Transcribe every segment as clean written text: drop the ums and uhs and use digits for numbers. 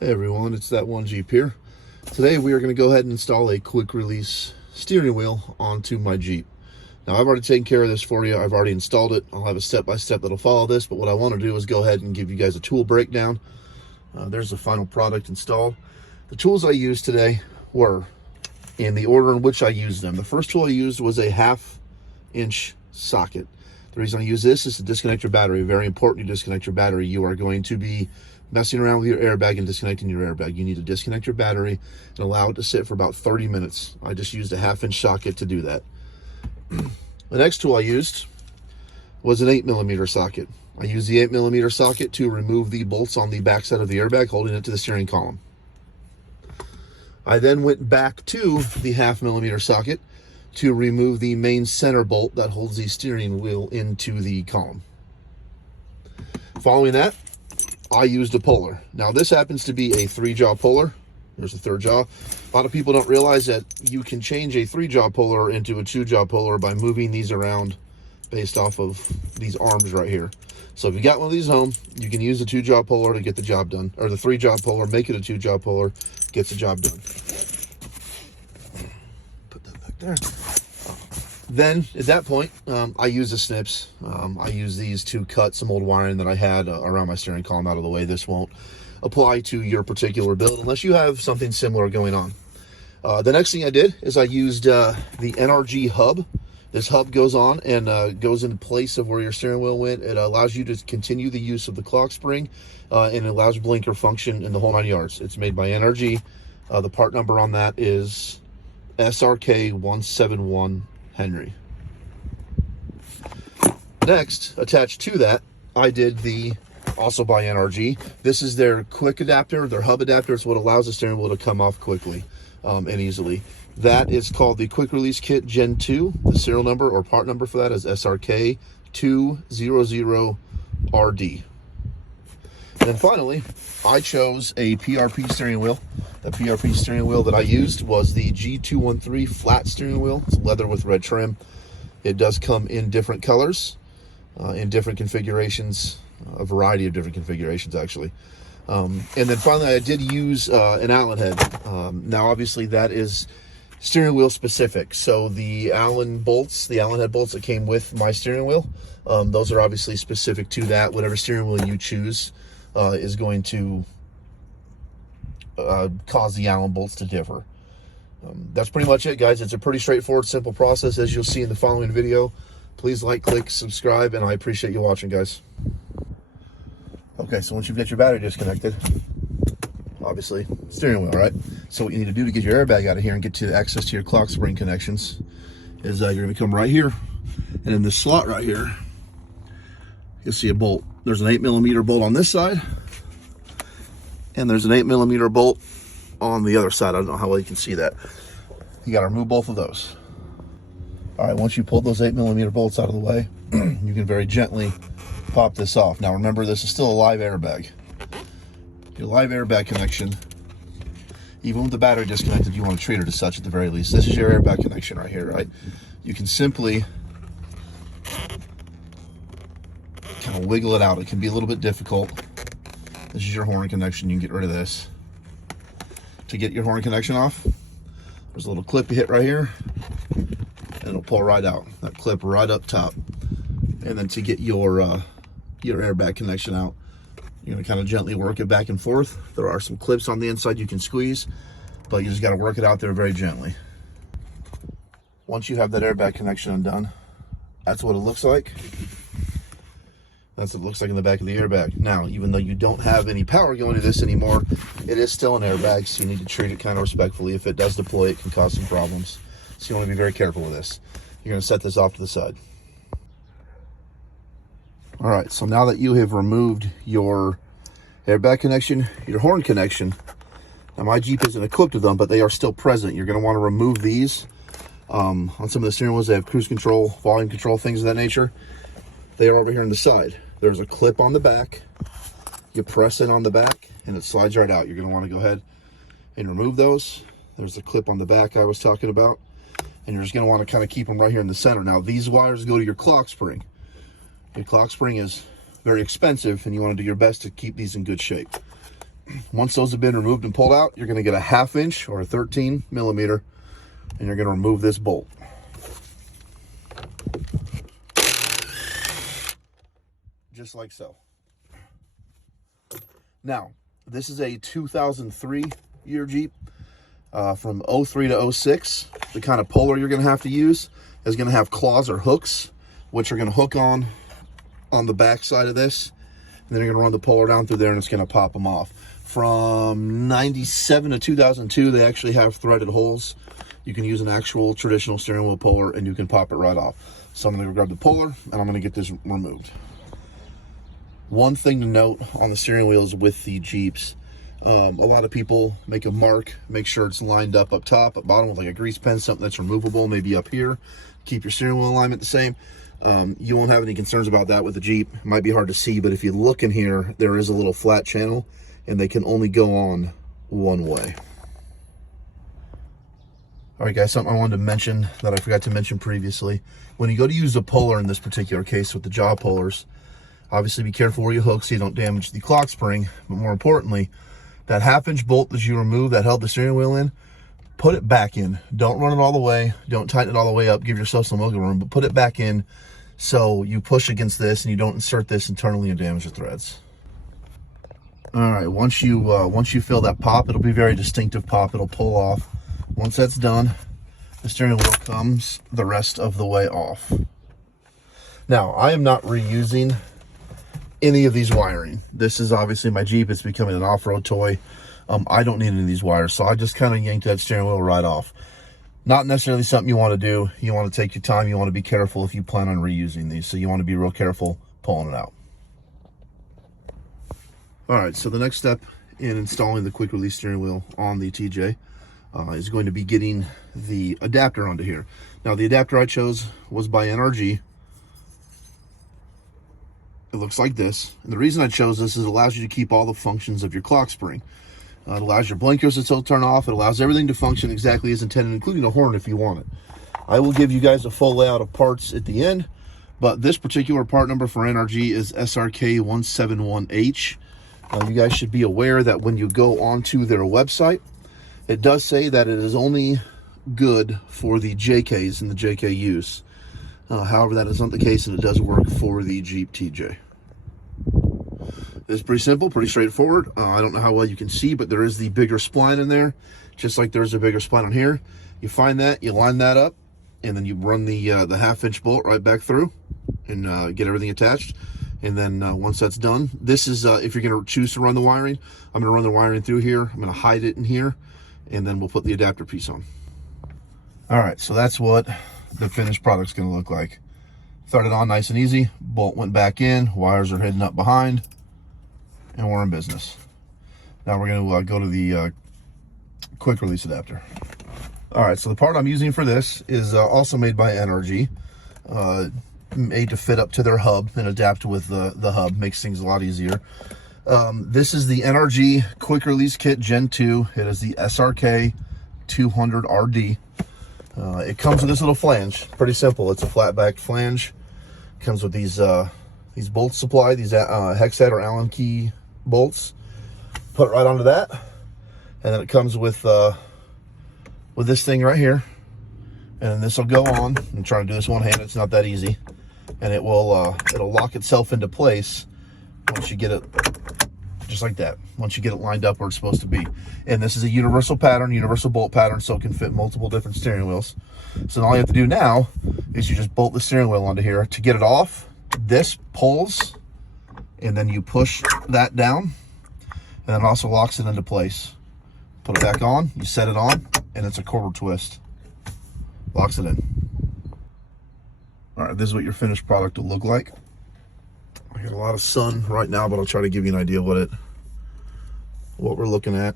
Hey everyone, it's that one Jeep here. Today we are going to go ahead and install a quick release steering wheel onto my Jeep. Now I've already taken care of this for you. I've already installed it. I'll have a step-by-step that'll follow this, but what I want to do is go ahead and give you guys a tool breakdown. There's the final product installed. The tools I used today were in the order in which I used them. The first tool I used was a 1/2 inch socket. The reason I use this is to disconnect your battery. Very important, you disconnect your battery. You are going to be messing around with your airbag and disconnecting your airbag. You need to disconnect your battery and allow it to sit for about 30 minutes. I just used a 1/2 inch socket to do that. The next tool I used was an 8mm socket. I used the 8mm socket to remove the bolts on the backside of the airbag holding it to the steering column. I then went back to the 1/2mm socket to remove the main center bolt that holds the steering wheel into the column. Following that, I used a puller. Now this happens to be a 3-jaw puller. There's a 3rd jaw. A lot of people don't realize that you can change a 3-jaw puller into a 2-jaw puller by moving these around based off of these arms right here. So if you got one of these home, you can use the 2-jaw puller to get the job done, or the 3-jaw puller, make it a 2-jaw puller, gets the job done. Put that back there. Then at that point, I use the snips. I use these to cut some old wiring that I had around my steering column out of the way. This won't apply to your particular build unless you have something similar going on. The next thing I did is I used the NRG hub. This hub goes on and goes in place of where your steering wheel went. It allows you to continue the use of the clock spring and it allows blinker function in the whole 9 yards. It's made by NRG. The part number on that is SRK 171 Henry. Next, attached to that, I did the, also by NRG, this is their quick adapter, their hub adapter. It's what allows the steering wheel to come off quickly and easily. That is called the Quick Release Kit Gen 2. The serial number or part number for that is SRK 200RD. And then finally, I chose a PRP steering wheel. The PRP steering wheel that I used was the G213 flat steering wheel. It's leather with red trim. It does come in different colors, in different configurations, a variety of different configurations actually. And then finally I did use an Allen head. Now obviously that is steering wheel specific. So the Allen bolts, the Allen head bolts that came with my steering wheel, those are obviously specific to that. Whatever steering wheel you choose is going to cause the Allen bolts to differ. That's pretty much it, guys. It's a pretty straightforward, simple process, as you'll see in the following video. Please like, click, subscribe, and I appreciate you watching, guys. Okay, so once you've got your battery disconnected, obviously, steering wheel, right? So what you need to do to get your airbag out of here and get to access to your clock spring connections is you're going to come right here, and in this slot right here, you'll see a bolt. There's an 8mm bolt on this side, and there's an 8mm bolt on the other side. I don't know how well you can see that. You got to remove both of those. All right, once you pull those 8mm bolts out of the way, you can very gently pop this off. Now remember, this is still a live airbag. Your live airbag connection, even with the battery disconnected, you want to treat it as such at the very least. This is your airbag connection right here, right? You can simply kind of wiggle it out. It can be a little bit difficult. This is your horn connection. You can get rid of this. To get your horn connection off, there's a little clip you hit right here, and it'll pull right out. That clip right up top. And then to get your airbag connection out, you're gonna kind of gently work it back and forth. There are some clips on the inside you can squeeze, but you just gotta work it out there very gently. Once you have that airbag connection undone, that's what it looks like. That's what it looks like in the back of the airbag. Now, even though you don't have any power going to this anymore, it is still an airbag, so you need to treat it kind of respectfully. If it does deploy, it can cause some problems. So you want to be very careful with this. You're going to set this off to the side. All right, so now that you have removed your airbag connection, your horn connection, now my Jeep isn't equipped with them, but they are still present. You're going to want to remove these. On some of the steering wheels, they have cruise control, volume control, things of that nature. They are over here on the side. There's a clip on the back. You press it on the back and it slides right out. You're going to want to go ahead and remove those. There's the clip on the back I was talking about. And you're just going to want to kind of keep them right here in the center. Now these wires go to your clock spring. Your clock spring is very expensive and you want to do your best to keep these in good shape. Once those have been removed and pulled out, you're going to get a 1/2 inch or a 13 millimeter, and you're going to remove this bolt. Just like so. Now, this is a 2003 year Jeep. From 03 to 06, the kind of puller you're going to have to use is going to have claws or hooks, which are going to hook on the back side of this, and then you're going to run the puller down through there, and it's going to pop them off. From 97 to 2002, they actually have threaded holes. You can use an actual traditional steering wheel puller, and you can pop it right off. So I'm going to grab the puller, and I'm going to get this removed. One thing to note on the steering wheels with the Jeeps, a lot of people make a mark, make sure it's lined up top, at bottom with like a grease pen, something that's removable, maybe up here. Keep your steering wheel alignment the same. You won't have any concerns about that with the Jeep. It might be hard to see, but if you look in here, there is a little flat channel, and they can only go on one way. All right, guys, something I wanted to mention that I forgot to mention previously. When you go to use a puller, in this particular case with the jaw pullers, obviously be careful where you hook so you don't damage the clock spring, but more importantly, that 1/2 inch bolt that you removed that held the steering wheel in, put it back in. Don't run it all the way. Don't tighten it all the way up. Give yourself some wiggle room, but put it back in so you push against this and you don't insert this internally and damage the threads. All right, once you feel that pop, it'll be a very distinctive pop. It'll pull off. Once that's done, the steering wheel comes the rest of the way off. Now, I am not reusing any of these wiring. This is obviously my Jeep. It's becoming an off-road toy. I don't need any of these wires, so I just kind of yanked that steering wheel right off. Not necessarily something you want to do. You want to take your time. You want to be careful if you plan on reusing these, so you want to be real careful pulling it out. All right, so the next step in installing the quick release steering wheel on the TJ is going to be getting the adapter onto here. Now, the adapter I chose was by NRG. It looks like this, and the reason I chose this is it allows you to keep all the functions of your clock spring. It allows your blinkers to still turn off. It allows everything to function exactly as intended, including a horn if you want it. I will give you guys a full layout of parts at the end, but this particular part number for NRG is SRK171H. You guys should be aware that when you go onto their website, it does say that it is only good for the JKs and the JK use. However, that is not the case, and it does work for the Jeep TJ. It's pretty simple, pretty straightforward. I don't know how well you can see, but there is the bigger spline in there, just like there's a bigger spline on here. You find that, you line that up, and then you run the 1/2 inch bolt right back through and get everything attached. And then once that's done, this is, if you're gonna choose to run the wiring, I'm gonna run the wiring through here. I'm gonna hide it in here, and then we'll put the adapter piece on. All right, so that's what the finished product's gonna look like. Threaded on nice and easy, bolt went back in, wires are hidden up behind, and we're in business. Now we're gonna go to the quick release adapter. All right, so the part I'm using for this is also made by NRG, made to fit up to their hub and adapt with the hub, makes things a lot easier. This is the NRG quick release kit Gen 2. It is the SRK 200RD. It comes with this little flange, pretty simple. It's a flat back flange. Comes with these bolts supplied, these hex head or Allen key bolts. Put it right onto that, and then it comes with this thing right here, and then this will go on. I'm trying to do this one hand. It's not that easy, and it will it'll lock itself into place once you get it, just like that. Once you get it lined up where it's supposed to be. And this is a universal pattern, universal bolt pattern, so it can fit multiple different steering wheels. So all you have to do now is you just bolt the steering wheel onto here. To get it off, this pulls, and then you push that down, and it also locks it into place. Put it back on, you set it on, and it's a quarter twist. Locks it in. All right, this is what your finished product will look like. I got a lot of sun right now, but I'll try to give you an idea what we're looking at.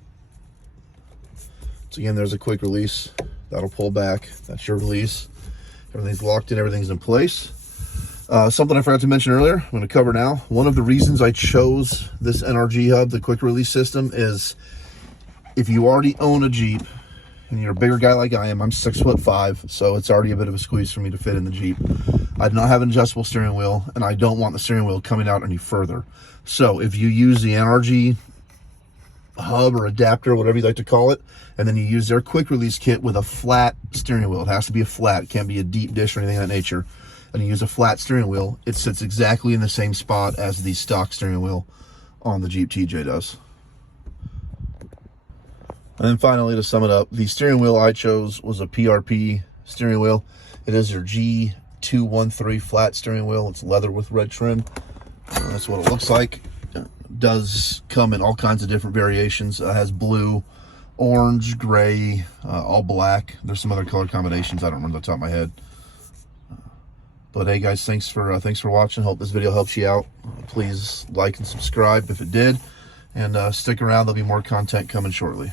So again, there's a quick release. That'll pull back. That's your release. Everything's locked in, everything's in place. Something I forgot to mention earlier, I'm going to cover now. One of the reasons I chose this NRG hub, the quick release system, is if you already own a Jeep and you're a bigger guy like I am, I'm 6'5", so it's already a bit of a squeeze for me to fit in the Jeep. I do not have an adjustable steering wheel, and I don't want the steering wheel coming out any further. So if you use the NRG hub or adapter, whatever you like to call it, and then you use their quick release kit with a flat steering wheel. It has to be a flat, it can't be a deep dish or anything of that nature. And you use a flat steering wheel, it sits exactly in the same spot as the stock steering wheel on the Jeep TJ does. And then finally, to sum it up, the steering wheel I chose was a PRP steering wheel. It is your G213 flat steering wheel. It's leather with red trim. That's what it looks like. It does come in all kinds of different variations. It has blue, orange, gray, all black. There's some other color combinations I don't remember off the top of my head. But hey guys, thanks for watching. Hope this video helps you out. Please like and subscribe if it did, and stick around. There'll be more content coming shortly.